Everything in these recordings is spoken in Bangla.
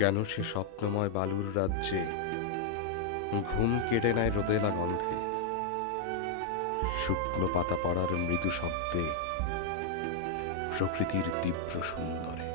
কেন সে স্বপ্নময় বালুর রাজ্যে ঘুম কেড়ে নেয় রোদেলা গন্ধে, শুকনো পাতা পড়ার মৃদু শব্দে, প্রকৃতির তীব্র সুন্দরে।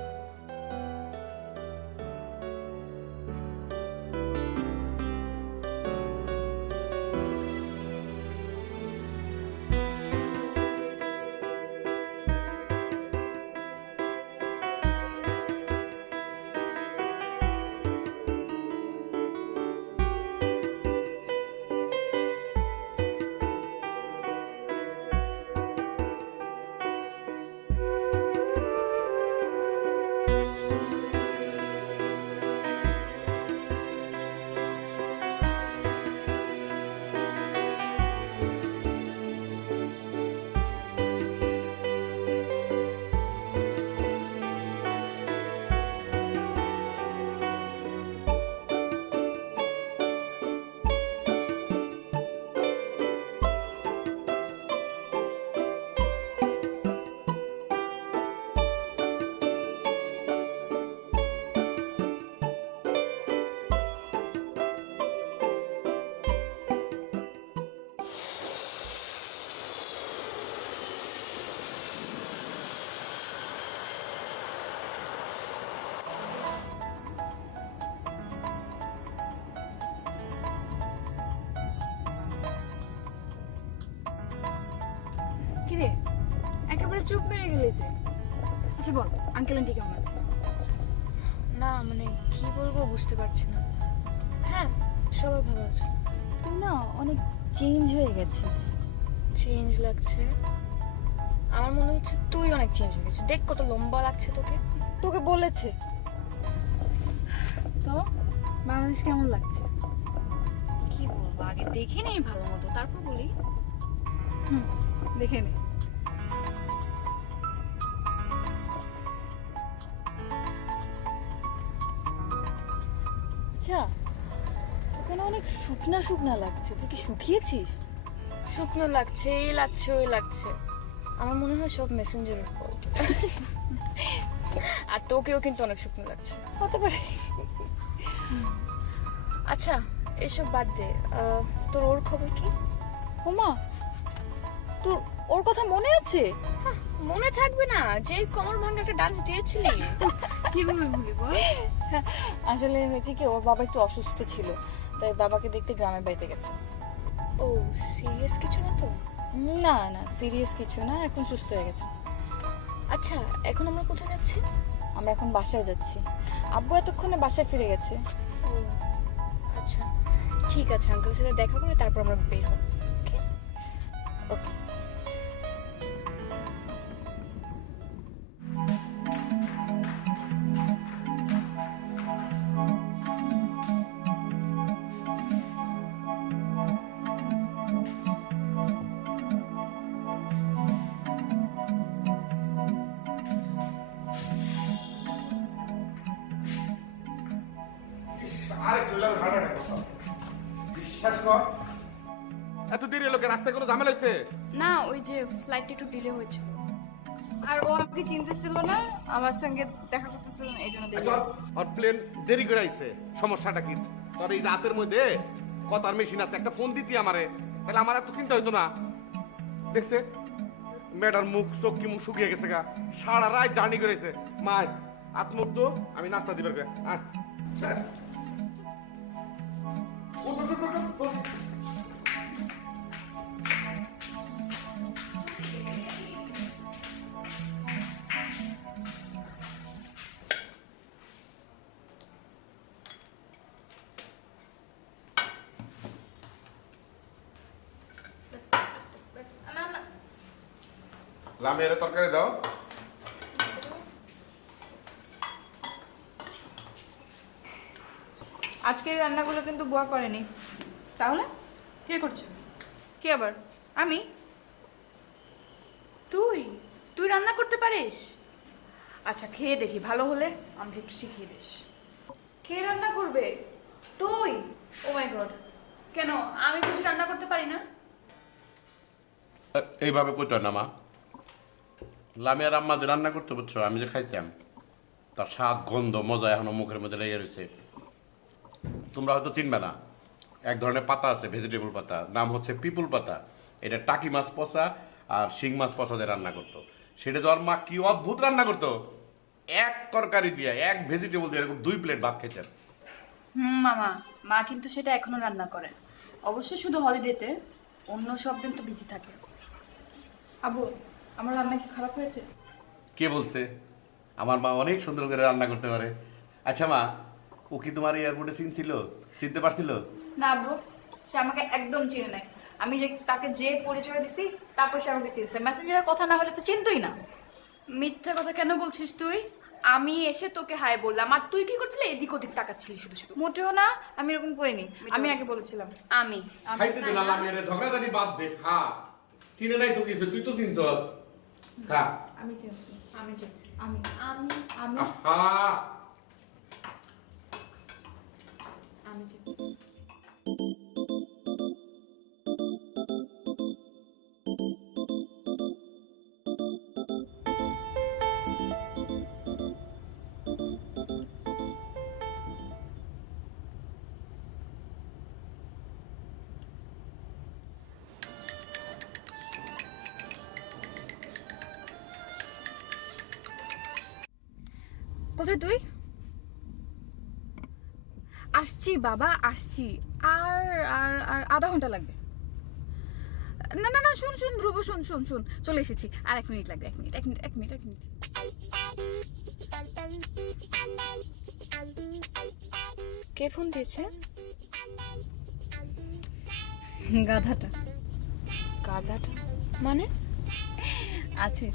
কিরে একেবারে চুপ মেরে গেলি যে। আচ্ছা বল, আঙ্কেল আন্টি কেমন আছে? না মানে কি বলবো বুঝতে পারছি না। হ্যাঁ সবাই ভালো আছে। তুই না অনেক চেঞ্জ হয়ে গেছিস। চেঞ্জ লাগছে? আমার মনে হচ্ছে তুই অনেক চেঞ্জ হয়ে গেছিস। দেখ কত লম্বা লাগছে তোকে। তোকে বলেছে তো? বাংলাদেশ কেমন লাগছে? কি বলবো, আগে দেখে নেই ভালো মতো তারপর বলি। হুম, দেখে নে। আচ্ছা, তোকে না অনেক শুকনা শুকনা লাগছে। তুই কি শুকিয়েছিস? শুকনো লাগছে, এই লাগছে ওই লাগছে। আমার মনে হয় সব মেসেঞ্জারের ফল্ট। আর তোকেও কিন্তু অনেক শুকনো লাগছে। হতে পারে। আচ্ছা এসব বাদ দে, তোর ওর খবর কি? হোমা, তোর ওর কথা মনে আছে? মনে থাকবে না, যে কোমর ভাঙা একটা ডান্স দিয়েছিলি। কিভাবে ভুলি বল? আসলে হয়েছে কি, ওর বাবা একটু অসুস্থ ছিল, তাই বাবাকে দেখতে গ্রামের বাড়িতে গেছে। ও সিরিয়াস কিছু না তো? না না, সিরিয়াস কিছু না, এখন সুস্থ হয়ে গেছে। আচ্ছা এখন আমরা কোথায় যাচ্ছি? আমরা এখন বাসায় যাচ্ছি। আব্বু এতক্ষণে বাসায় ফিরে গেছে। ও আচ্ছা ঠিক আছে, আঙ্কেলের সাথে দেখা করে তারপর আমরা বের হব। ওকে। বিশ্বাস কর, এত দেরি হলো, রাস্তায় কোনো ঝামেলা হয়েছে? না ওই যে ফ্লাইটটা একটু ডিলে হয়েছিল। আর ও আমাকে চিনতেছিল না, আমার সঙ্গে দেখা করতেছিল না, এই জন্য দেরি আচ্ছা, হয়েছে। আর প্লেন দেরি করে আইছে, সমস্যাটা কি? তোর এই রাতের মধ্যে কথার মেশিন আছে, একটা ফোন দিতি আমারে, তাহলে আমার এত চিন্তা হইতো না। দেখছে মেয়েটার মুখ চোখ কি মুখ শুকিয়ে গেছে গা, সারা রাত জার্নি করেছে। মায় আত্মুগ্ধ, আমি নাস্তা দিবার গে। আয় উঠ, উঠ, উঠ, উঠ, উঠ। লামিয়ারে তরকারি দাও। আজকের রান্নাগুলো কিন্তু বুয়া করেনি। তাহলে কে করছে? কে আবার? আমি? তুই তুই রান্না করতে পারিস? আচ্ছা খেয়ে দেখি, ভালো হলে আমাকে একটু শিখিয়ে দিস। কে রান্না করবে? তুই? ও মাই গড, কেন আমি কিছু রান্না করতে পারি না? এইভাবে কইতো না মা, লামিয়ার আম্মা যে রান্না করতে বুঝছো, আমি যে খাইতাম তার স্বাদ গন্ধ মজা এখনো মুখের মধ্যে লেগে রয়েছে। তোমরা হয়তো চিনবে না, এক ধরনের পাতা আছে ভেজিটেবল পাতা, নাম হচ্ছে পিপুল পাতা। এটা টাকি মাছ পচা আর শিং মাছ পচা দিয়ে রান্না করতো। সেটা যাওয়ার মা কি অদ্ভুত রান্না করতো, এক তরকারি দিয়ে এক ভেজিটেবল দিয়ে এরকম 2 প্লেট ভাত খেতেন। মামা, মা কিন্তু সেটা এখনো রান্না করে, অবশ্যই শুধু হলিডেতে, অন্য সব দিন তো বিজি থাকে। আবু, আমার রান্না কি খারাপ হয়েছে? কে বলছে? আমার মা অনেক সুন্দর করে রান্না করতে পারে। আচ্ছা মা, ও কি তোমার এয়ারপোর্টে চিনতে পারছিল? না আব্বু, সে আমাকে একদম চিনে নাই। আমি যে তাকে যে পরিচয় দিছি তারপর সে আমাকে চিনছে। মেসেঞ্জারে কথা না হলে তো চিনতই না। মিথ্যা কথা কেন বলছিস তুই? আমি এসে তোকে হাই বললাম আর তুই কি করছিলি? এদিক ওদিক তাকাচ্ছিলি শুধু শুধু। মোটেও না, আমি এরকম করিনি। আমি আগে বলেছিলাম আমি খাইতে দিলাম আমি, এর ঝগড়াঝাটি বাদ দে, খা। চিনে নাই তো কিছু, তুই তো চিনছস, খা। আমি চিনছি, আমি চিনছি, আমি আমি আমি আহা, আমি চিনছি। কোথায় তুই? আসছি বাবা, আসছি। আর আর আর আধা ঘন্টা লাগবে। না না না, শুন শুন ধ্রুব, শুন শুন শুন, চলে এসেছি। আর 1 মিনিট লাগবে, 1 মিনিট। কে ফোন দিয়েছে? গাধাটা। গাধাটা মানে? আছে,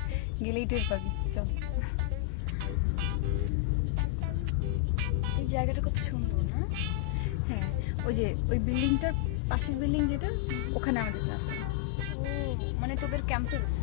গেলেই টের পাবি, চল। এই জায়গাটা কত সুন্দর না? হ্যাঁ, ওই বিল্ডিংটার পাশের বিল্ডিং যেটা, ওখানে আমাদের ক্লাস। ও মানে তোদের ক্যাম্পাস।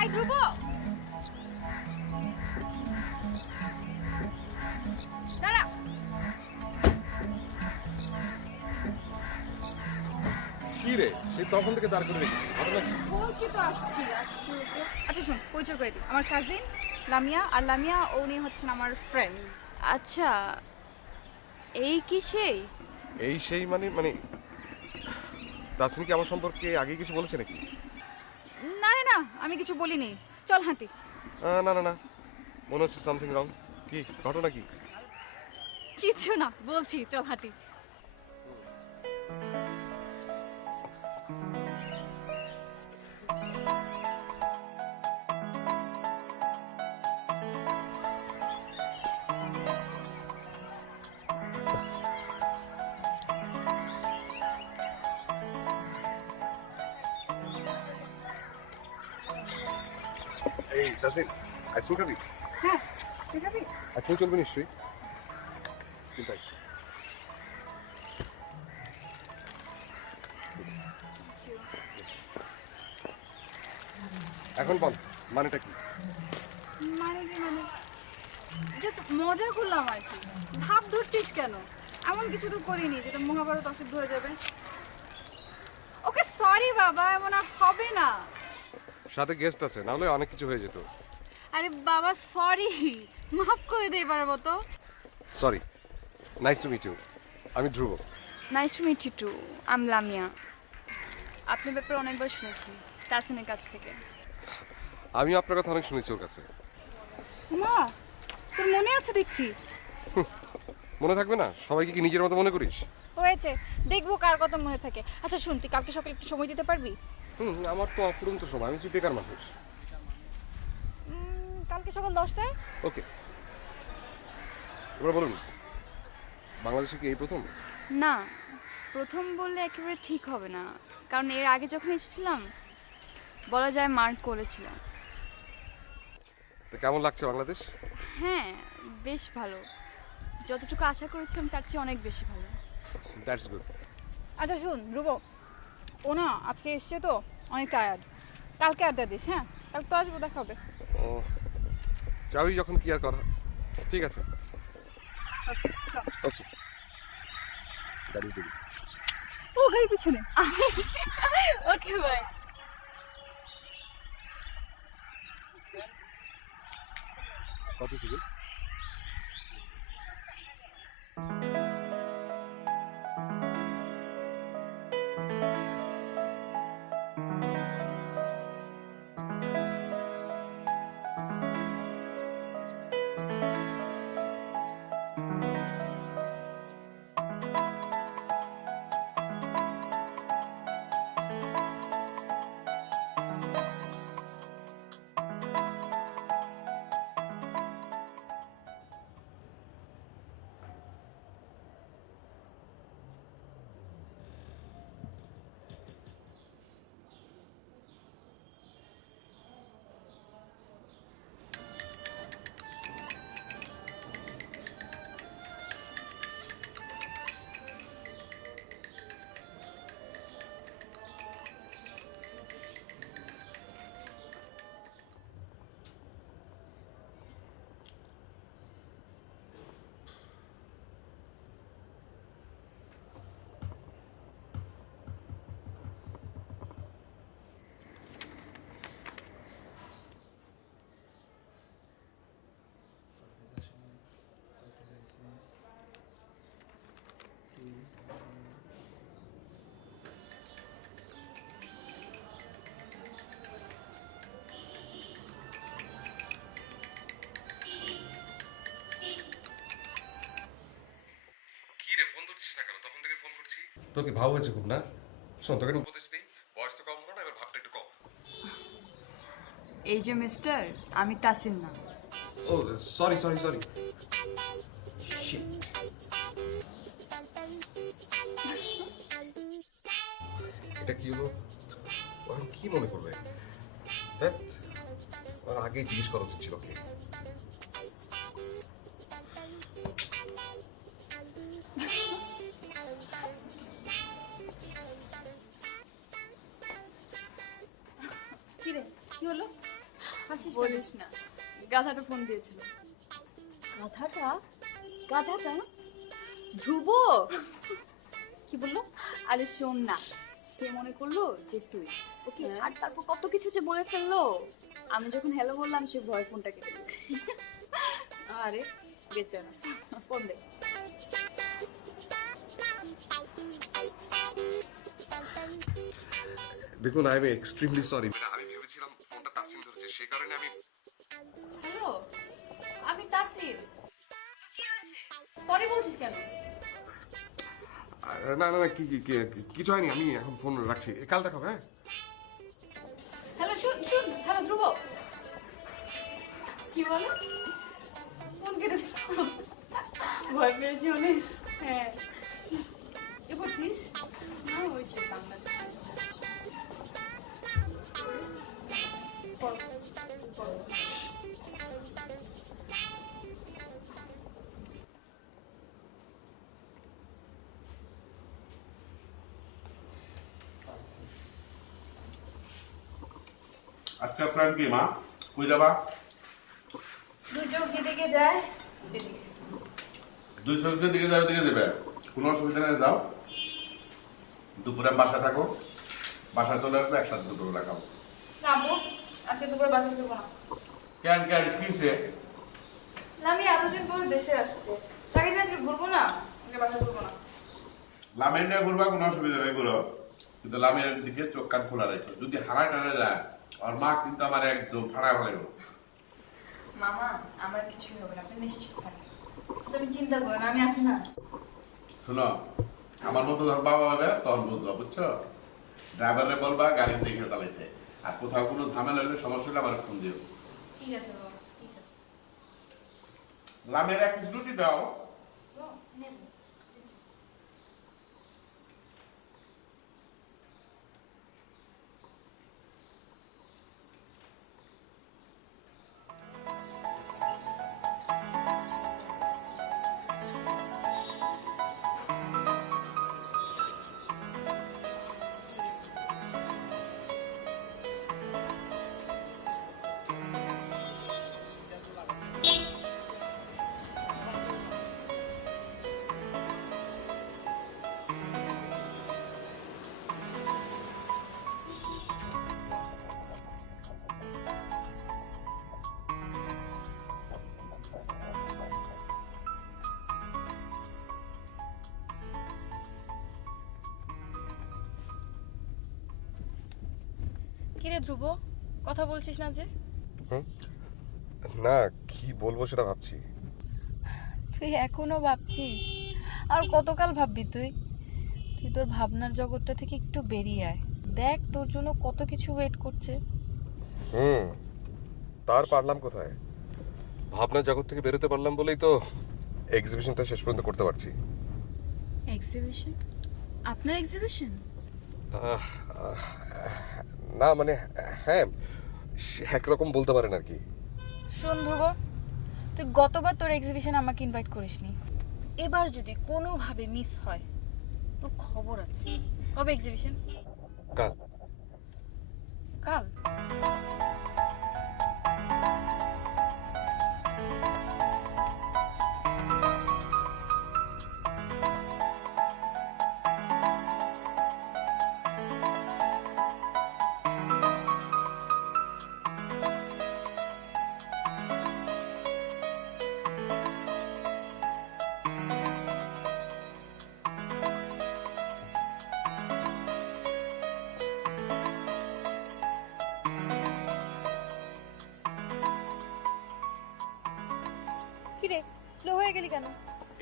আই ধ্রুব, দাঁড়া। কি রে, সেই তখন থেকে দাঁড় করে রেখেছি, ঘটনা কি? বলছি তো আসছি। আচ্ছা শোন, পরিচয় করে দিই। আমার কাজিন লামিয়া, আর লামিয়া উনি হচ্ছেন আমার ফ্রেন্ড। আচ্ছা, এই কি সেই? এই সেই মানে তাসরিন কি আমার সম্পর্কে আগে কিছু বলেছে নাকি? না না না, আমি কিছু বলিনি। চল হাঁটি। না না না, মনে হচ্ছে সামথিং রং। কি ঘটনা কি? কিছু না, বলছি চল হাঁটি। এই তাসরিন, আইসক্রিম খাবি? হ্যাঁ, ঠিক আছে। আইসক্রিম চলবে নিশ্চয়ই, কিন্তু এখন বল মানেটা কি? মানে কি মানে? জাস্ট মজা করলাম আর কি। ভাব ধরছিস কেন? এমন কিছু তো করিনি যেটা মহাভারত অশুদ্ধ হয়ে যাবে। ওকে সরি বাবা, এমন আর হবে না। সাথে গেস্ট আছে, না হলে অনেক কিছু হয়ে যেত। আরে বাবা সরি, মাফ করে দে এবারের মতো। Sorry, nice to meet you. আমি Dhruba. Nice to meet you too, I am Lamia. আপনার ব্যাপারে অনেকবার শুনেছি তাসিনের কাছ থেকে। আমি আপনার কথা অনেক শুনেছি ওর কাছে। মা, তোর মনে আছে দেখছি। মনে থাকবে না? সবাইকে কি নিজের মতো মনে করিস? হয়েছে, দেখবো কার কথা মনে থাকে। আচ্ছা শুন, তুই কালকে সকালে একটু সময় দিতে পারবি? আমার তো অফুরন্ত সময়, আমি তো বেকার মানুষ। কালকে সকাল 10টায়। ওকে, এবার বলুন, বাংলাদেশে কি এই প্রথম? না, প্রথম বললে একেবারে ঠিক হবে না, কারণ এর আগে যখন এসেছিলাম বলা যায় মার্ক করেছিলাম। কেমন লাগছে বাংলাদেশ? হ্যাঁ, বেশ ভালো। যতটুকু আশা করেছিলাম তার চেয়ে অনেক বেশি ভালো। That's good. আচ্ছা শুন ধ্রুব, ও না আজকে এসছে তো অনেক টায়ার্ড, কালকে আড্ডা দিস। হ্যাঁ কালকে তো আসবো, দেখা হবে। ও যাবি যখন কি আর করা, ঠিক আছে। ওকে গাড়ি দিবি। ও গাড়ির পিছনে। ওকে ভাই। কত সেকেন্ড? তোকে ভাব হয়েছে খুব না? শোন, তোকে উপদেশ দিই, বয়স তো কম হলো না, এবার ভাবটা একটু কম। এই যে মিস্টার, আমি তাসিন না। ও সরি সরি সরি। এটা কি হলো? ও এখন কি মনে করবে? হ্যাঁ, ওর আগেই জিজ্ঞেস করা উচিত ছিল। কে কি রে, কি হলো? বলিস না, গাধাটা ফোন দিয়েছিল। গাধাটা? গাধাটা? ধ্রুব? কি বললো? আরে শোন না, সে মনে করলো যে তুই ওকে, হ্যাঁ। আর তারপর কত কিছু যে বলে ফেললো। আমি যখন হ্যালো বললাম সে ভয় ফোনটা কেটে দিল। আরে বেঁচে না, ফোন দে। দেখুন, আই এম এক্সট্রিমলি সরি। আমি ভেবেছিলাম ফোনটা তাসিন ধরেছে, সেই কারণে আমি। হ্যালো, আমি তাসির। কি হয়েছে? সরি বলছিস কেন? না না না, কিছু হয়নি। আমি এখন ফোন রাখছি, কাল দেখাবো। হ্যাঁ হ্যালো শুন শুন, হ্যালো ধ্রুব। কি বলো? ফোন কেটে দিল। ভয় পেয়েছি অনেক। হ্যাঁ, এ করছিস না? হয়েছে বাংলাদেশ। আজকে প্ল্যান কি মা? কই যাবা? দুই চোখ যেদিকে যায় সেদিকে। দুই সবজির দিকে যাও, দিকে দেবে, কোনো অসুবিধা নেই, যাও। দুপুরে বাসা থাকো, বাসায় চলে আসবে, একসাথে দুপুরে খাবো। না আপু, আজকে দুপুরে বাসা ফিরবো না। কেন কেন কিসে? আমি এতদিন পরে দেশে আসছে, তাকে নিয়ে আজকে ঘুরবো না, আজকে বাসা ঘুরবো না। লামের নিয়ে ঘুরবা, কোনো অসুবিধা নেই, ঘুরো। কিন্তু লামের দিকে চোখ কান খোলা রেখো, যদি হারায় টানা যায় আর মা কিন্তু আমার একদম ফাড়ায় ফেলাইব। মামা, আমার কিছুই হবে না, আপনি নিশ্চিত থাকেন। তুমি চিন্তা করো না, আমি আছি না। শোনো, আমার মতো যখন বাবা হবে তখন বুঝবা, বুঝছো? ড্রাইভারে বলবা গাড়ি দেখে চালাইতে, আর কোথাও কোনো ঝামেলা হলে সমস্যা হলে আমার ফোন দিও। ঠিক আছে বাবা, ঠিক আছে। লামের এক পিস রুটি দাও। বাবা, নেন। কিরে ধ্রুব, কথা বলছিস না যে? না, কি বলবো সেটা ভাবছি। তুই এখনো ভাবছিস? আর কতকাল ভাববি তুই? তুই তোর ভাবনার জগৎটা থেকে একটু বেরিয়ে আয়। দেখ তোর জন্য কত কিছু ওয়েট করছে। তার পারলাম কোথায়? ভাবনার জগৎ থেকে বেরোতে পারলাম বলেই তো এক্সিবিশনটা শেষ পর্যন্ত করতে পারছি। এক্সিবিশন? আপনার এক্সিবিশন? আহ, আহ, না মানে, হ্যাঁ, একরকম বলতে পারেন আর কি। শোন ধ্রুব, তুই গতবার তোর এক্সিবিশন আমাকে ইনভাইট করিসনি। এবার যদি কোনোভাবে মিস হয় তোর খবর আছে। কবে এক্সিবিশন? কাল। কাল? কিরে স্লো হয়ে গেলি কেন?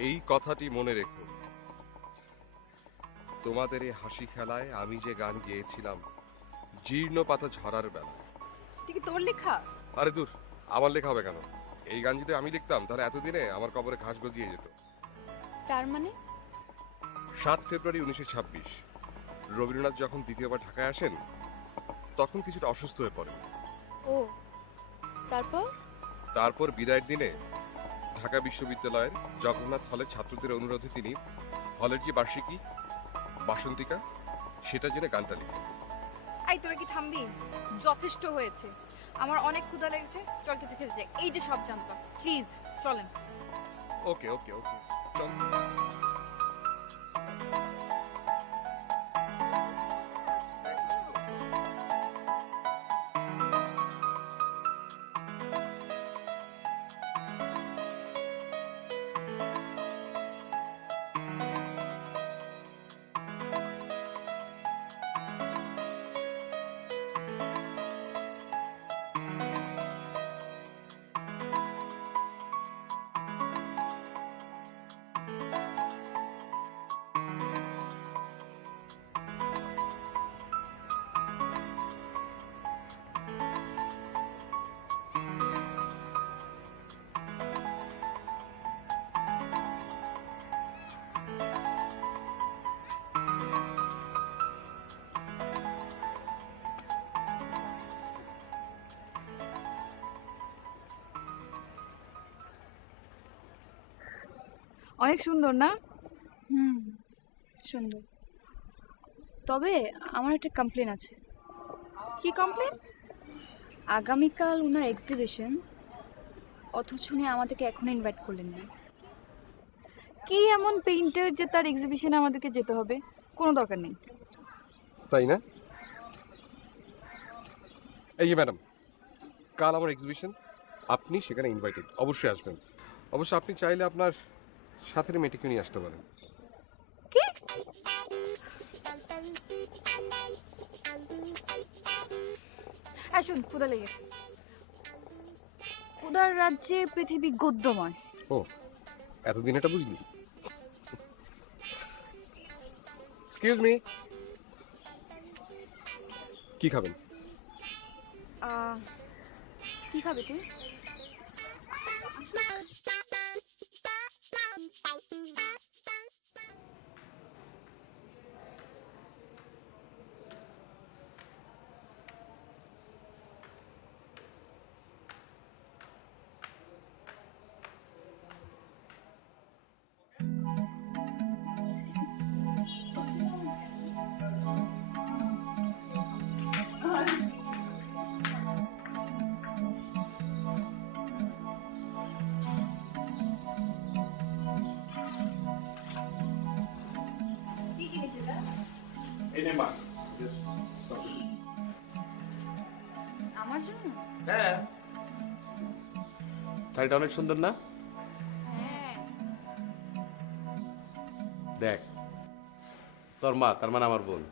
এই কথাটি মনে রেখো, তোমাদের এই হাসি খেলায় আমি যে গান গেয়েছিলাম জীর্ণ পাতা ঝরার বেলা। ঠিক তোর লেখা? আরে দূর, আমার লেখা হবে কেন? এই গান যদি আমি লিখতাম তাহলে এতদিনে আমার কবরে ঘাস গজিয়ে যেত। তার মানে? 7 ফেব্রুয়ারি 1926 রবীন্দ্রনাথ যখন দ্বিতীয়বার ঢাকায় আসেন তখন কিছুটা অসুস্থ হয়ে পড়েন। ও, তারপর? তারপর বিদায়ের দিনে ঢাকা বিশ্ববিদ্যালয়ের জগন্নাথ হলের ছাত্রদের অনুরোধে তিনি হলের যে বার্ষিকী বাসন্তিকা সেটা জেনে গানটা লিখেন। আই তোরা কি থামবি? যথেষ্ট হয়েছে, আমার অনেক ক্ষুধা লেগেছে, চল কিছু খেতে যাই। এই যে সব জানতাম, প্লিজ চলেন। ওকে ওকে ওকে, চল। অনেক সুন্দর না? হুম, সুন্দর। তবে আমার একটা কমপ্লেন আছে। কি কমপ্লেন? আগামীকাল ওনার এক্সিবিশন, অথচ উনি আমাদেরকে এখনো ইনভাইট করলেন না। কি এমন পেইন্টার যে তার এক্সিবিশনে আমাদেরকে যেতে হবে? কোনো দরকার নেই। তাই না? এই যে ম্যাডাম, কাল আমার এক্সিবিশন, আপনি সেখানে ইনভাইটেড, অবশ্যই আসবেন। অবশ্য আপনি চাইলে আপনার সাথের মেয়েটিকে নিয়ে আসতে পারেন। কি? আসুন, ক্ষুধা লেগেছে। ক্ষুধার রাজ্যে পৃথিবী গদ্যময়। ও, এতদিন এটা বুঝলি? এক্সকিউজ মি, কি খাবেন? কি খাবে তুই? আমার জন্য? হ্যাঁ, শাড়িটা অনেক সুন্দর না? হ্যাঁ। দেখ, তোর মা তার মানে আমার বোন,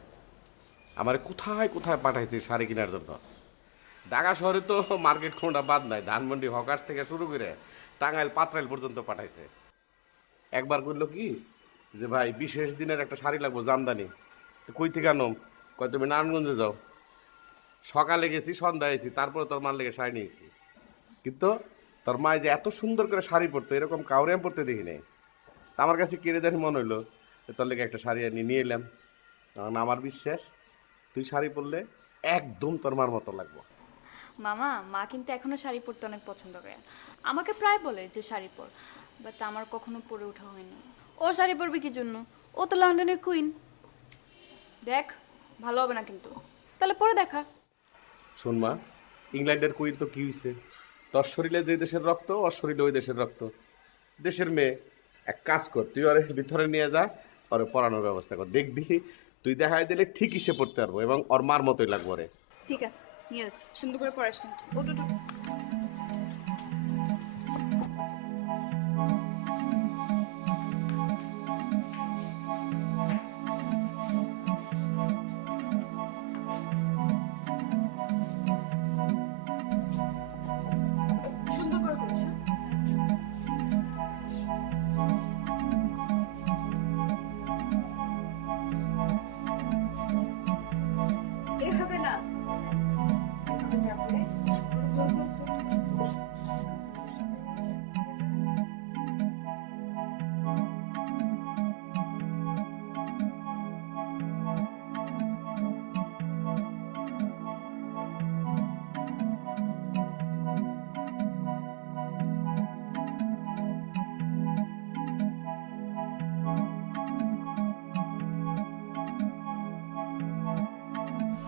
আমার কোথায় কোথায় পাঠাইছে শাড়ি কেনার জন্য। ঢাকা শহরে তো মার্কেট কোনটা বাদ নাই, ধানমন্ডি হকার্স থেকে শুরু করে টাঙ্গাইল পাত্রাইল পর্যন্ত পাঠাইছে। একবার করলো কি যে ভাই বিশেষ দিনের একটা শাড়ি লাগবো জামদানি, তো কই থেকে আনো, কয় তুমি নারায়ণগঞ্জে যাও। সকালে গেছি সন্ধ্যায় এসেছি, তারপরে তোর মার লেগে শাড়ি নিয়েছি। কিন্তু তোর মা যে এত সুন্দর করে শাড়ি পরতো এরকম কাউরে আমি পরতে দেখি নাই। তা আমার কাছে কেড়ে জানি মনে হইলো যে তোর লেগে একটা শাড়ি নিয়ে এলাম। কারণ আমার বিশ্বাস তুই শাড়ি পরলে একদম তোর মার মতো লাগবো। মামা, মা কিন্তু এখনো শাড়ি পরতে অনেক পছন্দ করে। আমাকে প্রায় বলে যে শাড়ি পর, বাট আমার কখনো পরে ওঠা হয়নি। ও শাড়ি পরবে কি জন্য? ও তো লন্ডনের কুইন। দেখ, ভালো হবে না কিন্তু। তাহলে পরে দেখা। শোন মা, ইংল্যান্ডের কুইন তো কি হয়েছে, তোর শরীরে যে দেশের রক্ত ওর শরীরে ওই দেশের রক্ত। দেশের মেয়ে, এক কাজ কর, তুই ওর ভিতরে নিয়ে যা, ওর পড়ানোর ব্যবস্থা কর, দেখবি তুই দেখাই দিলে ঠিকই সে পড়তে পারবো এবং ওর মার মতোই লাগবো রে। ঠিক আছে, নিয়ে যাচ্ছি, সুন্দর করে পড়াস কিন্তু। ওঠ ওঠ, ওঠ। সুন্দর করে করেছ। এভাবে না, এভাবে যাবে।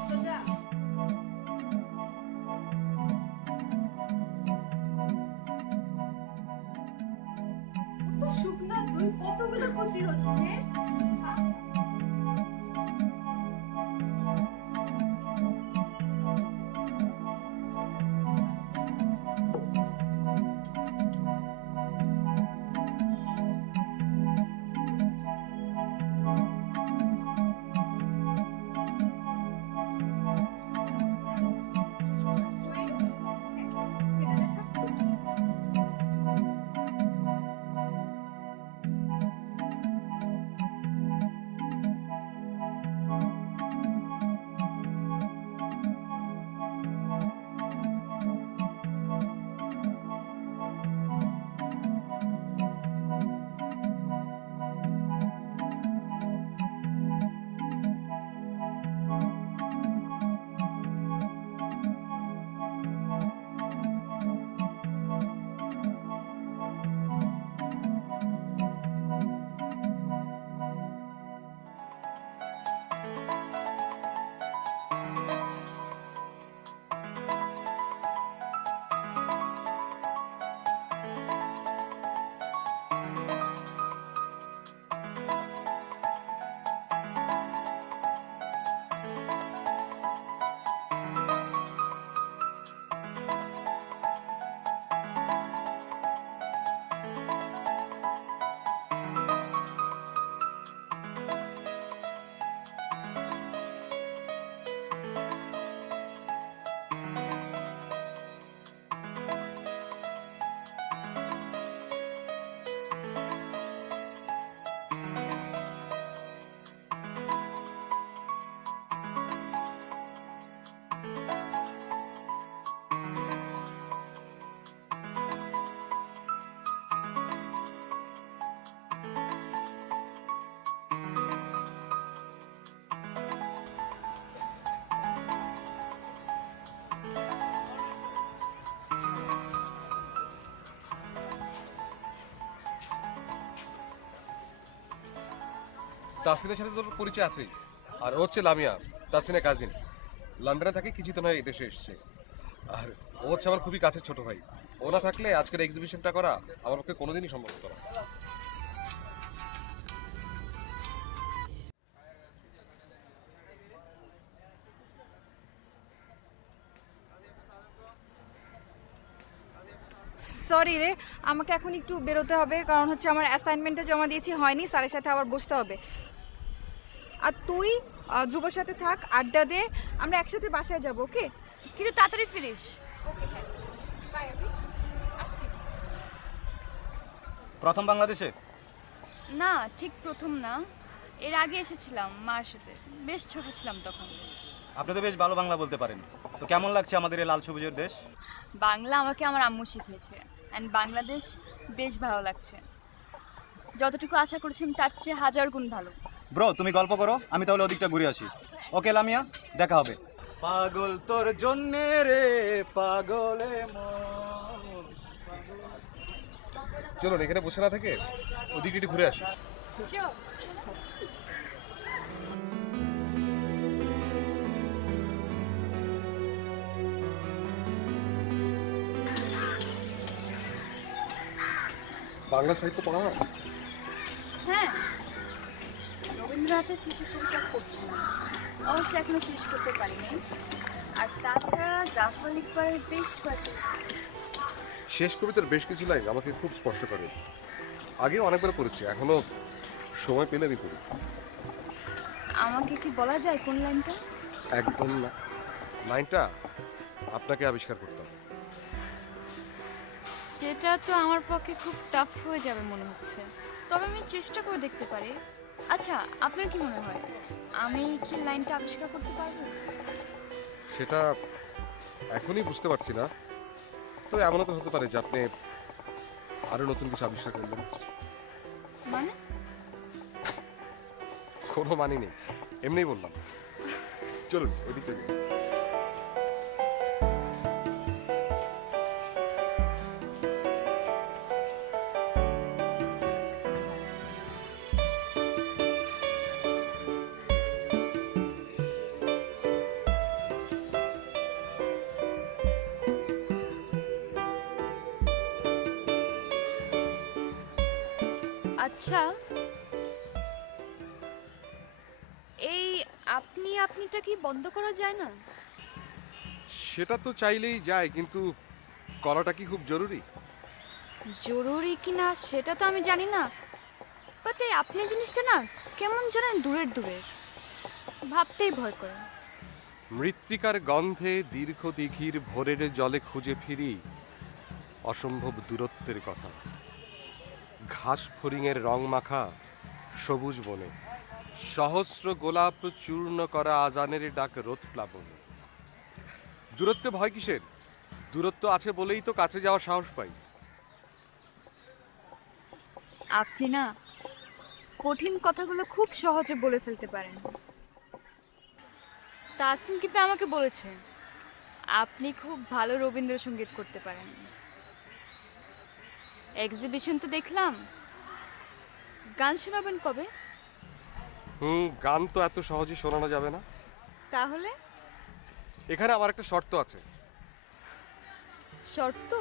সোজা। তো শুকনা দুই কতগুলো কুচি হচ্ছে। তাসিনের সাথে তোর পরিচয় আছে, আর ও হচ্ছে লামিয়া, তাসিনের কাজিন। লন্ডনে থাকে, কিছুদিন হয় এদেশে এসছে। আর ও হচ্ছে আমার খুবই কাছের ছোট ভাই। ও না থাকলে আজকের এক্সিবিশনটা করা আমার পক্ষে কোনোদিনই সম্ভব হতো না। সরি রে, আমাকে এখন একটু বেরোতে হবে, কারণ হচ্ছে আমার অ্যাসাইনমেন্টটা জমা দিয়েছি হয়নি, স্যারের সাথে আবার বসতে হবে। আর তুই ধ্রুবর সাথে থাক, আড্ডা দে, আমরা একসাথে বাসায় যাব, ওকে? কিন্তু তাড়াতাড়ি ফিরিস। ওকে, হ্যাঁ, বাই আমি আসছি। প্রথম বাংলাদেশে? না, ঠিক প্রথম না, এর আগে এসেছিলাম মার সাথে, বেশ ছোট ছিলাম তখন। আপনি তো বেশ ভালো বাংলা বলতে পারেন, তো কেমন লাগছে আমাদের এই লাল সবুজের দেশ? বাংলা আমাকে আমার আম্মু শিখিয়েছে, অ্যান্ড বাংলাদেশ বেশ ভালো লাগছে। যতটুকু আশা করেছিলাম তার চেয়ে 1000 গুণ ভালো। ব্রো তুমি গল্প করো, আমি তাহলে ওদিকটা ঘুরে আসি। ওকে লামিয়া, দেখা হবে। পাগল তোর জন্যে রে পাগলে মন। চলুন এখানে বসে না থেকে ওদিকে একটু ঘুরে আসি। বাংলা সাহিত্য পড়া হয়? হ্যাঁ, রবীন্দ্রনাথের শিশু কবিতা পড়ছিলাম, অবশ্য এখনো শেষ করতে পারিনি। আর তাছাড়া জাফর ইকবালের বেশ কয়েকটা পড়েছি। শেষ কবিতার বেশ কিছু লাইন আমাকে খুব স্পর্শ করে। আগেও অনেকবার পড়েছি, এখনো সময় পেলে আমি পড়ি। আমাকে কি বলা যায় কোন লাইনটা? একদম না, লাইনটা আপনাকে আবিষ্কার করতে হবে। সেটা তো আমার পক্ষে খুব টাফ হয়ে যাবে মনে হচ্ছে, তবে আমি চেষ্টা করে দেখতে পারি। আচ্ছা, আপনার কি মনে হয় আমি কি লাইনটা আবিষ্কার করতে পারবো? সেটা এখনই বুঝতে পারছি না, তবে এমনও তো হতে পারে যে আপনি আরো নতুন কিছু আবিষ্কার করবেন। মানে? কোনো মানি নেই, এমনিই বললাম। চলুন ওইদিক থেকে। আচ্ছা, এই আপনি আপনিটা কি বন্ধ করা যায় না? সেটা তো চাইলেই যায়, কিন্তু করাটা কি খুব জরুরি? জরুরি কিনা সেটা তো আমি জানি না, বাট এই আপনি জিনিসটা না কেমন জানেন দূরের দূরের, ভাবতেই ভয় করে। মৃত্তিকার গন্ধে দীর্ঘ দিঘির ভোরের জলে খুঁজে ফিরি অসম্ভব দূরত্বের কথা। ঘাস ফড়িংয়ের রং মাখা সবুজ বনে সহস্র গোলাপ চূর্ণ করা আজানের ডাক রোদ প্লাবনে। দূরত্বে ভয় কিসের? দূরত্ব আছে বলেই তো কাছে যাওয়ার সাহস পাই। আপনি না কঠিন কথাগুলো খুব সহজে বলে ফেলতে পারেন। তাসিম কিন্তু আমাকে বলেছে আপনি খুব ভালো রবীন্দ্রসঙ্গীত করতে পারেন। এক্সিবিশন তো দেখলাম, গান শোনাবেন কবে? গান তো এত সহজে শোনানো যাবে না। তাহলে? এখানে আমার একটা শর্ত আছে। শর্ত?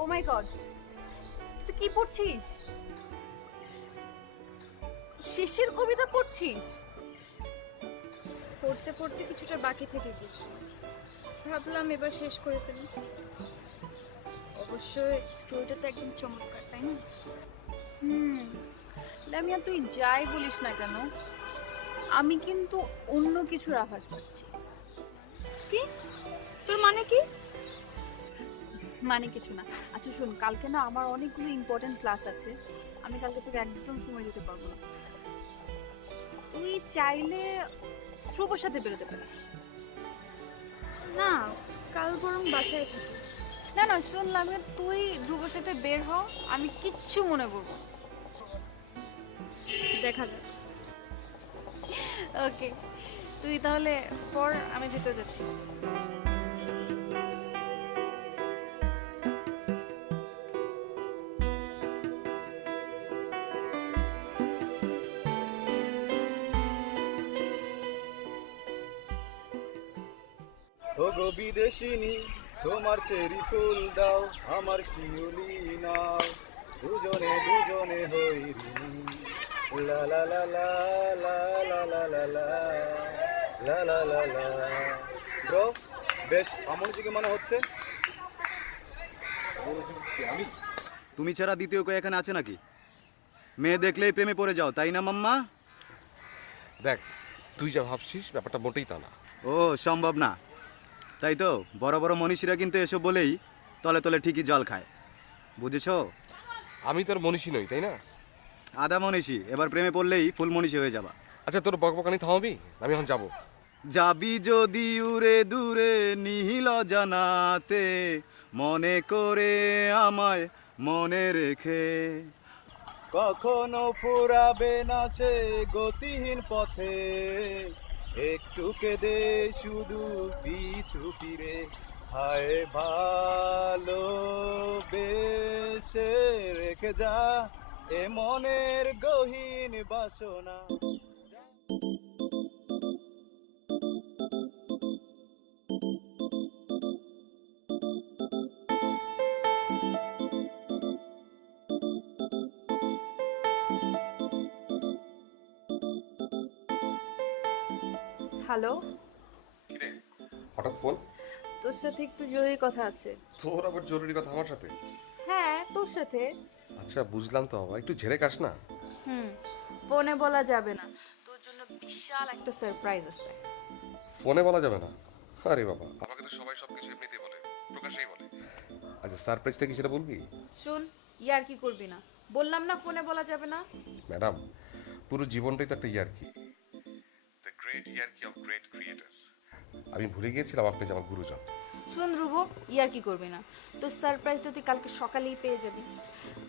ও মাই গড, তুই কি পড়ছিস? শেষের কবিতা পড়ছিস? পড়তে পড়তে কিছুটা বাকি থেকে গেছে, ভাবলাম এবার শেষ করে ফেলি। অবশ্যই স্টোরিটা তো একদম চমৎকার, তাই না? লামিয়া, তুই যাই বলিস না কেন, আমি কিন্তু অন্য কিছুর আভাস পাচ্ছি। কি তোর মানে কি? মানে কিছু না। আচ্ছা শোন, কালকে না আমার অনেকগুলো ইম্পর্টেন্ট ক্লাস আছে, আমি কালকে তোকে একদম সময় দিতে পারবো না। তুই চাইলে ধ্রুবর সাথে বেরোতে পারিস। না, কাল বরং বাসায় থাকি। না না, শুনলাম তুই ধ্রুবর সাথে বের হ, আমি কিচ্ছু মনে করবো না। দেখা যাক। ওকে, তুই তাহলে পর, আমি ভিতরে যাচ্ছি। ও গো বিদেশিনী, তোমার চেরি ফুল দাও, আমার শিউলি নাও, দুজনে দুজনে হই ঋণী। লা লা লা লা লা লা লা লা লা লা লা লা লা। ব্রো, বেশ অমনোযোগী মনে হচ্ছে। তুমি ছাড়া দ্বিতীয় কেউ এখানে আছে নাকি? মেয়ে দেখলেই প্রেমে পড়ে যাও, তাই না মাম্মা? দেখ, তুই যা ভাবছিস ব্যাপারটা মোটেই তা না। ও সম্ভব না, তাই তো? বড় বড় মনীষীরা কিন্তু এসব বলেই তলে তলে ঠিকই জল খায়, বুঝেছো? আমি তোর মনীষী নই, তাই না? আদা মনীষী, এবার প্রেমে পড়লেই ফুল মনীষী হয়ে যাবা। আচ্ছা, তোর বকবকানি থামাবি? আমি এখন যাবো। যাবি যদি উড়ে দূরে নীল জানাতে, মনে করে আমায় মনে রেখে, কখনো ফুরাবে না সে গতিহীন পথে, একটু কেঁদে শুধু পিছু ফিরে, হায় ভালো বেশে রেখে যা এ মনের গহীন বাসনা। হ্যালো, হঠাৎ ফোন? তোর সাথে একটু জরুরি কথা আছে। তোর আবার জরুরি কথা আমার সাথে? হ্যাঁ, তোর সাথে। আচ্ছা, বুঝলাম তো বাবা, একটু ঝেড়ে কাস না। ফোনে বলা যাবে না, তোর জন্য বিশাল একটা সারপ্রাইজ আছে। ফোনে বলা যাবে না? আরে বাবা, আমাকে তো সবাই সবকিছু এমনিতেই বলে, প্রকাশেই বলে। আচ্ছা, সারপ্রাইজটা কি সেটা বলবি? শোন, ইয়ার কি করবি না, বললাম না ফোনে বলা যাবে না। ম্যাডাম, পুরো জীবনটাই তো একটা ইয়ার্কি, দ্য গ্রেট ইয়ার্কি অফ গ্রেট ক্রিয়েটার। আমি ভুলে গিয়েছিলাম আপনি যে আমার গুরুজন। শোন ধ্রুব, ইয়ার কি করবি না, তোর সারপ্রাইজটা তুই কালকে সকালেই পেয়ে যাবি।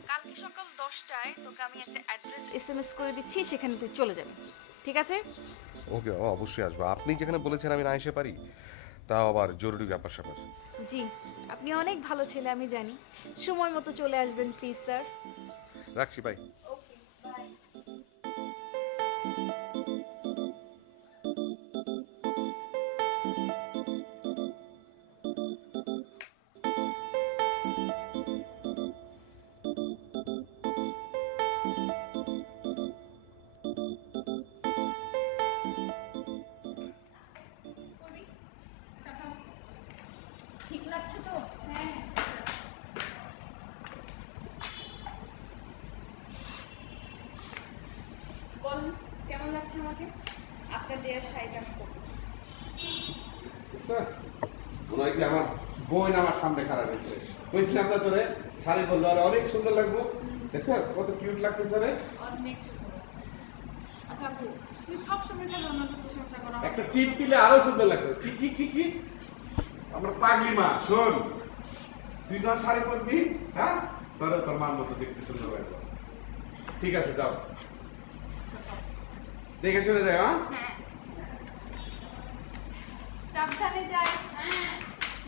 কালকে সকাল 10টায় তোকে আমি একটা অ্যাড্রেস SMS করে দিচ্ছি, সেখানে তুই চলে যাবি, ঠিক আছে? ওকে বাবা, অবশ্যই আসবো। আপনি যেখানে বলেছেন আমি না এসে পারি, তাও আবার জরুরি ব্যাপার স্যাপার। জি, আপনি অনেক ভালো ছেলে, আমি জানি। সময় মতো চলে আসবেন প্লিজ স্যার। রাখছি, বাই। Okay, bye. ঠিক লাগছে তো? হ্যাঁ, বল কেমন লাগছে আমাকে? আপনার দেওয়ার শাড়িটা আমি পরবো। মনে হয় কি আমার বোন আমার সামনে খারাপ হয়েছে। বলছিলাম না তোরে শাড়ি পরলে আর অনেক সুন্দর লাগবো। দেখছিস কত কিউট লাগতেছে রে। অনেক সুন্দর। আচ্ছা আপু, তুমি সবসময় খালি অন্যদের প্রশংসা করো। একটা টিপ দিলে আরো সুন্দর লাগবে। কি কি কি কি আমরা পাগলি মা, শোন তুই যখন শাড়ি পরবি, হ্যাঁ তাহলে তোর মান মতো দেখতে সুন্দর লাগবে। ঠিক আছে, যাও দেখে শুনে যাও। হ্যাঁ, সাবধানে যাস।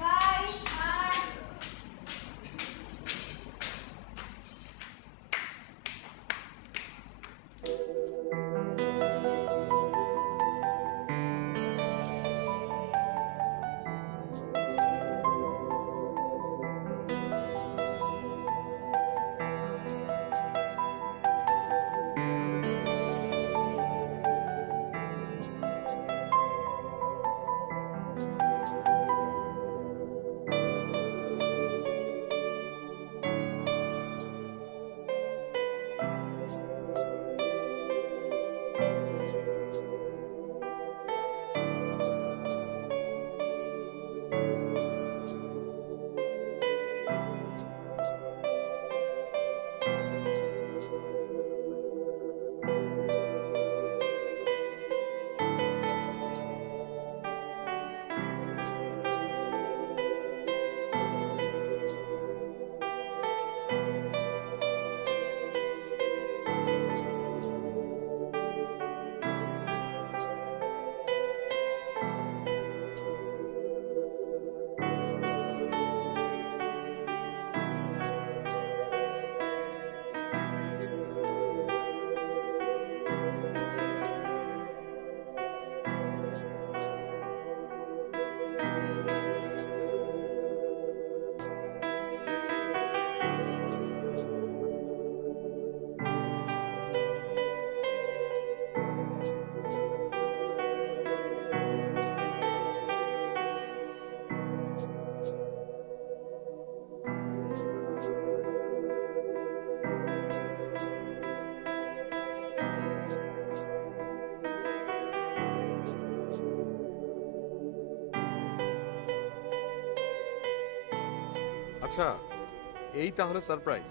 Bye bye. আচ্ছা, এই তাহলে সারপ্রাইজ?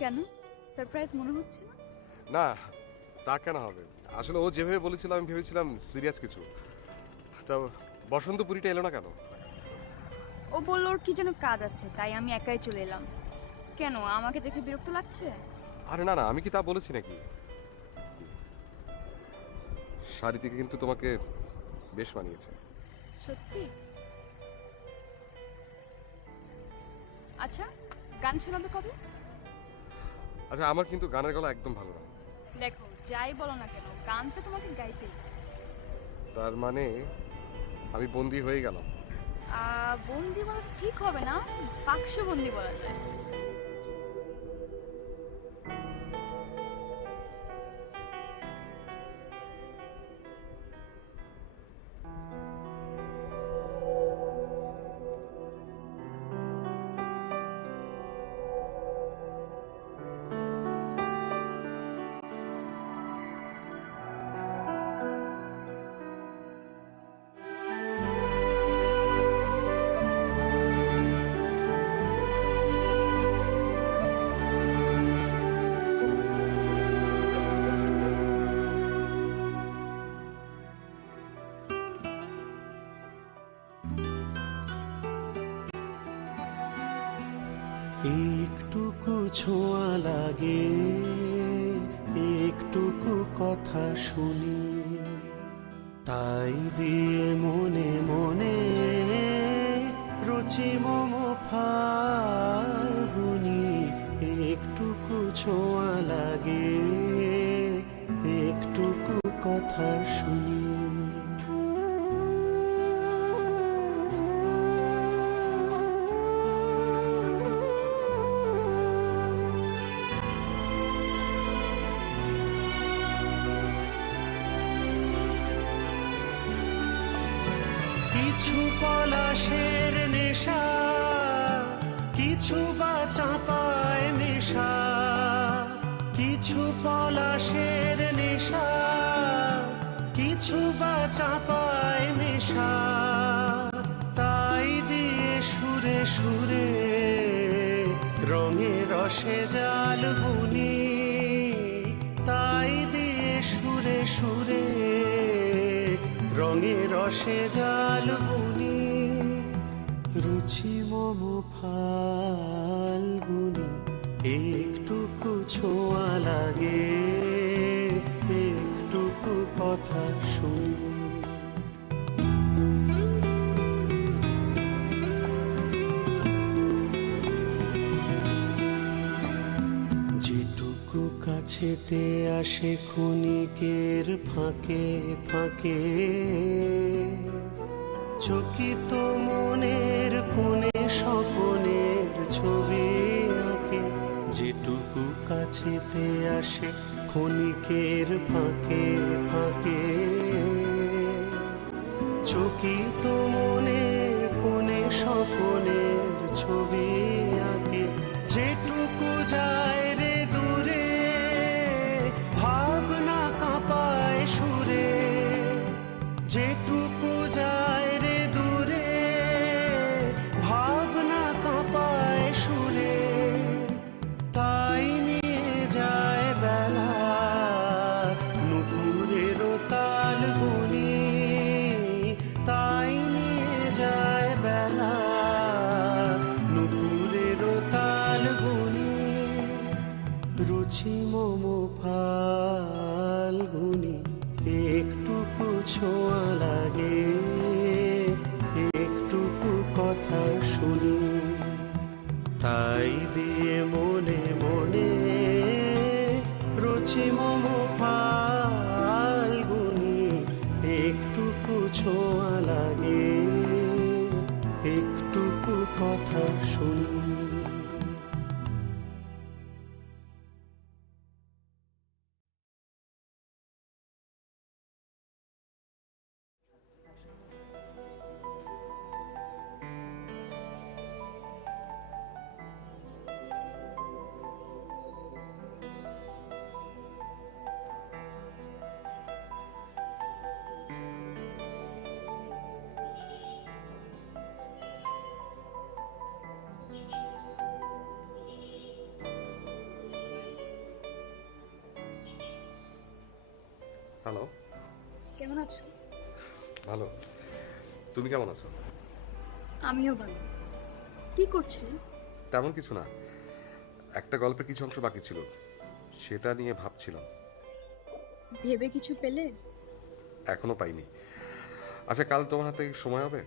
কেন সারপ্রাইজ মনে হচ্ছে না? না, তা কেন হবে? আসলে ও যেভাবে বলেছিল আমি ভেবেছিলাম সিরিয়াস কিছু। তা বসন্তপুরীটা এলো না কেন? ও বলল ওর কি যেন কাজ আছে, তাই আমি একাই চলে এলাম। কেন, আমাকে দেখে বিরক্ত লাগছে? আরে না না, আমি কি তা বলেছি নাকি? শাড়ি থেকে কিন্তু তোমাকে বেশ মানিয়েছে। সত্যি? আচ্ছা, গান শোনাবে কবে? আচ্ছা, আমার কিন্তু গানের গলা একদম ভালো না। দেখো, যাই বলো না কেন, গান তো তোমাকে গাইতেই। তার মানে আমি বন্দী হয়ে গেলাম। বন্দি বলা তো ঠিক হবে না, বাক্স বন্দি বলা যায়। একটুকু ছোঁয়া লাগে, একটুকু কথা শুনি, তাই দিয়ে মনে মনে রুচি মম ফাল্গুনি। একটুকু ছোঁয়া লাগে, একটুকু কথা শুনি। কিছু পলাশের নেশা, কিছু বা চাঁপায় নেশা, কিছু পলাশের নেশা, কিছু বা চাঁপায় নেশা, তাই দিয়ে সুরে সুরে রঙে রসে জাল বুনি, তাই দিয়ে সুরে সুরে রঙে রসে জাল বুনি। রুচি মম ফাল্গুনি, একটুকু ছোঁয়া লাগে, একটুকু কথা শুনি। যেটুকু কাছেতে আসে ক্ষণিকের ফাঁকে ফাঁকে, চকিত মনের কোণে স্বপনের ছবি আঁকে। যেটুকু কাছেতে আসে ক্ষণিকের ফাঁকে ফাঁকে, চকিত মনের কোণে স্বপনের ছবি আঁকে। যেটুকু যায় রে দূরে, ভাবনা কাঁপায় সুরে। যেটুকু যায় রে দূরে, ভাবনা কাঁপায় সুরে, তাই নিয়ে যায় বেলা নুপুরের তাল গুনি, তাই নিয়ে যায় বেলা নুপুরের তাল গুনি। রুচি মম ফাল্গুনি, একটুকু ছোঁয়া লাগে, একটুকু কথা শুনি, তাই দিয়ে মনে মনে রুচি মম ফাল্গুনি। একটুকু ছোঁয়া লাগে, একটুকু কথা শুনি। হ্যালো, কেমন আছো? ভালো। তুমি কেমন আছো? আমিও ভালো। কি করছিলে? তেমন কিছু না, একটা গল্পের কিছু অংশ বাকি ছিল, সেটা নিয়ে ভাবছিলাম। ভেবে কিছু পেলে? এখনো পাইনি। আচ্ছা, কাল তোমার হাতে সময় হবে?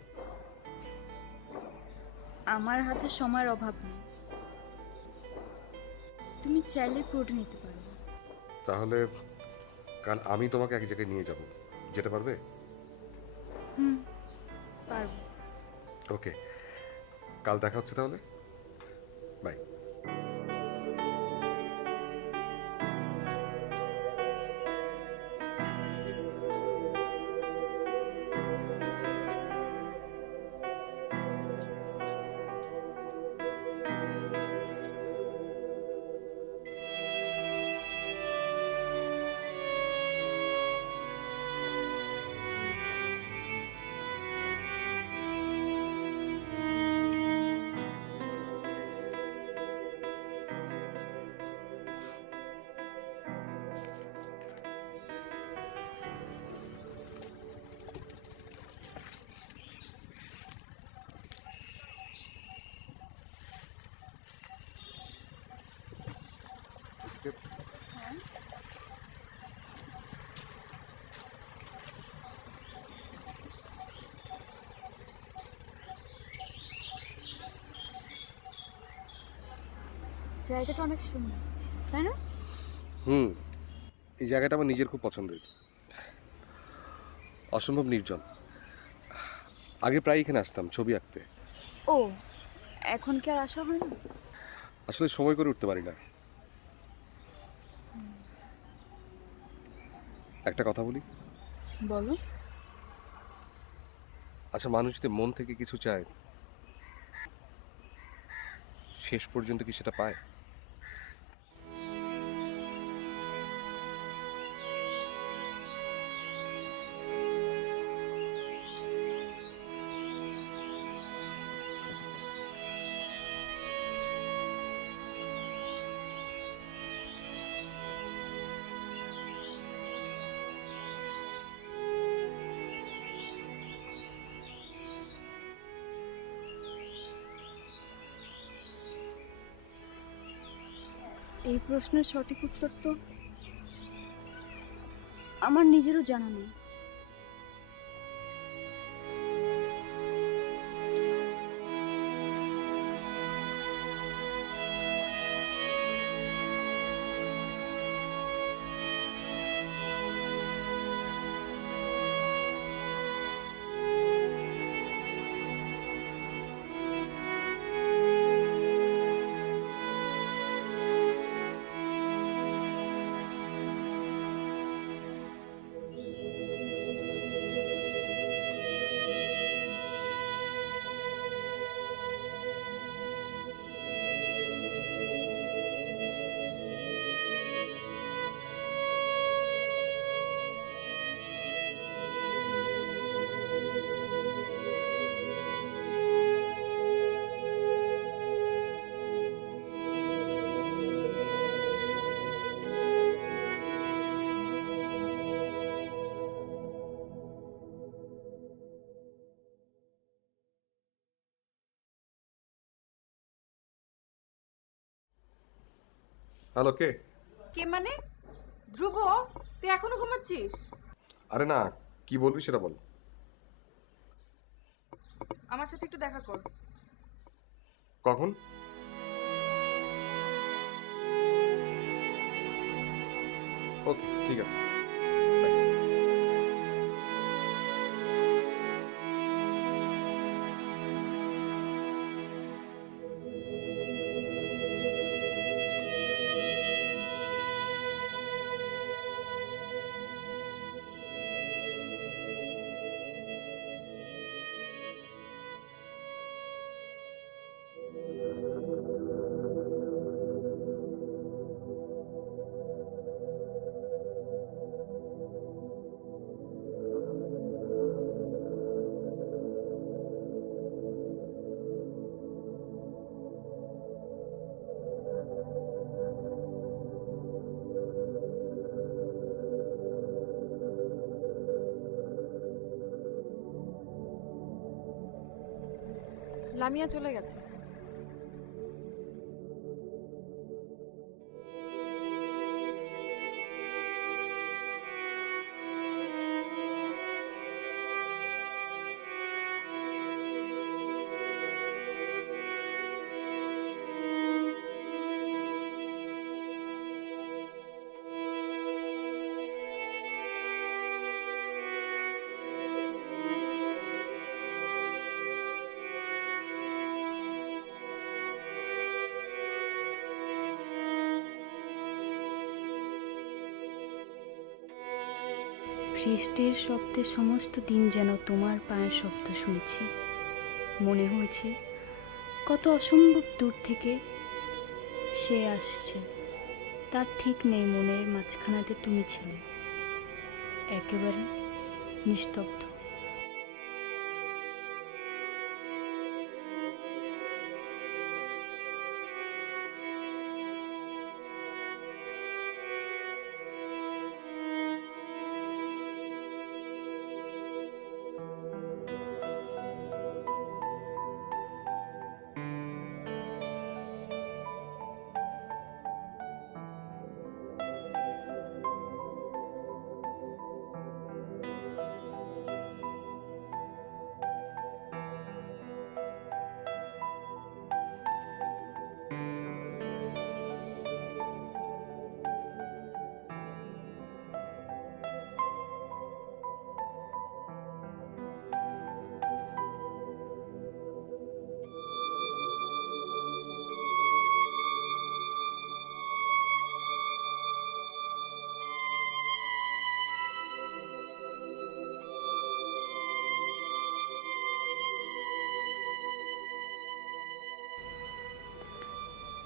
আমার হাতে সময়ের অভাব নেই, তুমি চাইলে প্রোটিন নিতে পারো। তাহলে কাল আমি তোমাকে এক জায়গায় নিয়ে যাব, যেতে পারবে? পারবো। ওকে, কাল দেখা হচ্ছে তাহলে। বাই। জায়গাটা অনেক সুন্দর, তাই না? হুম, এই জায়গাটা আমার নিজের খুব পছন্দের। অসম্ভব নির্জন। আগে প্রায় এখানে আসতাম ছবি আঁকতে। ও, এখন কি আর আসা হয় না? আসলে সময় করে উঠতে পারি না। একটা কথা বলি? বলো। আচ্ছা, মানুষ যদি মন থেকে কিছু চায়, শেষ পর্যন্ত কি সেটা পায়? এই প্রশ্নের সঠিক উত্তর তো আমার নিজেরও জানা নেই। হ্যালো, কে? কে মানে? ধ্রুব, তুই এখনো ঘুমাচ্ছিস? আরে না, কি বলবি সেটা বল। আমার সাথে একটু দেখা কর। কখন? ওকে, ঠিক আছে। লামিয়া চলে গেছে। বৃষ্টির শব্দে সমস্ত দিন যেন তোমার পায়ের শব্দ শুনছি। মনে হয়েছে কত অসম্ভব দূর থেকে সে আসছে, তার ঠিক নেই। মনের মাঝখানাতে তুমি ছিলে, একেবারে নিস্তব্ধ।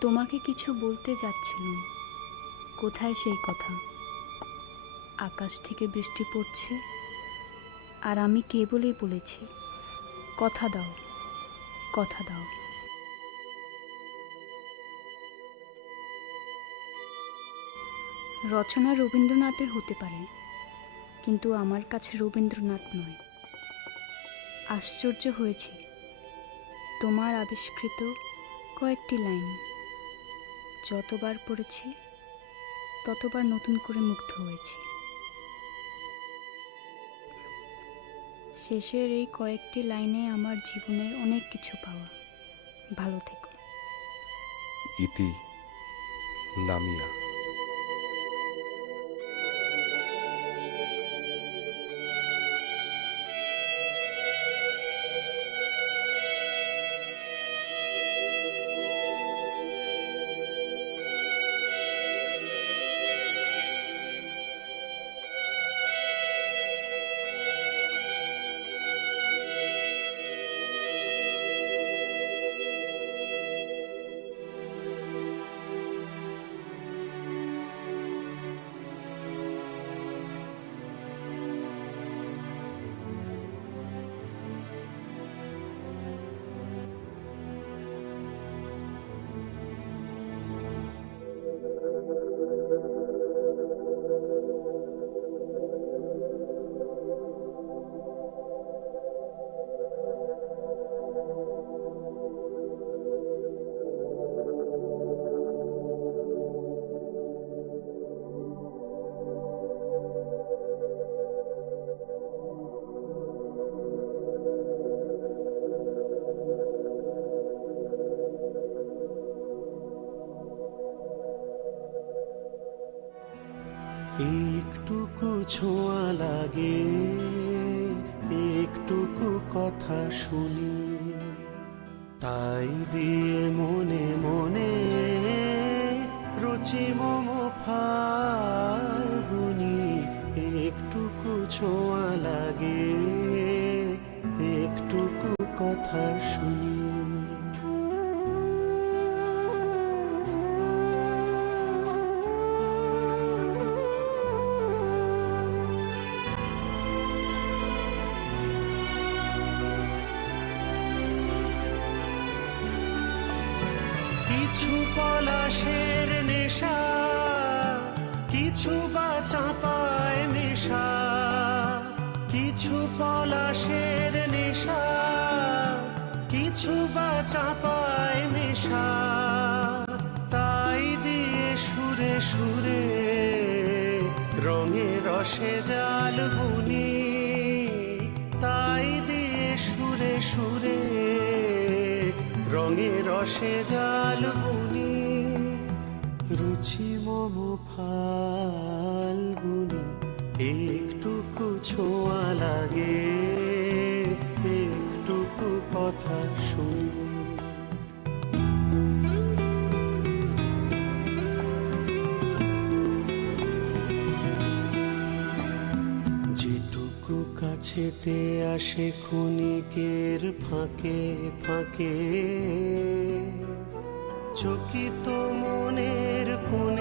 তোমাকে কিছু বলতে যাচ্ছিলাম, কোথায় সেই কথা? আকাশ থেকে বৃষ্টি পড়ছে আর আমি কেবলই বলেছি, কথা দাও, কথা দাও। রচনা রবীন্দ্রনাথের হতে পারে, কিন্তু আমার কাছে রবীন্দ্রনাথ নয়। আশ্চর্য হয়েছি তোমার আবিষ্কৃত কয়েকটি লাইন যতবার পড়েছি ততবার নতুন করে মুগ্ধ হয়েছি। শেষের এই কয়েকটি লাইনে আমার জীবনের অনেক কিছু পাওয়া। ভালো থেকো। ইতি লামিয়া। একটুকু ছোঁয়া লাগে, একটুকু কথা শুনি, তাই দিয়ে মনে মনে রুচি মম ফাল্গুনি। একটুকু ছোঁয়া লাগে, একটুকু কথা শুনি। কিছু পলাশের নেশা, কিছু বা চাঁপায় নেশা, কিছু পলাশের নেশা, কিছু কিছু বা চাপায় নেশা, তাই দিয়ে সুরে সুরে রঙে রসে জাল বুনি, তাই দিয়ে সুরে সুরে রঙে রসে জাল বুনি। রুচি মম ফাল্গুনি, একটুকু ছোঁয়া লাগে, একটুকু কথা শুনি। যেটুকু কাছেতে আসে ক্ষণিকের ফাঁকে ফাঁকে, চকিত মনের কোণে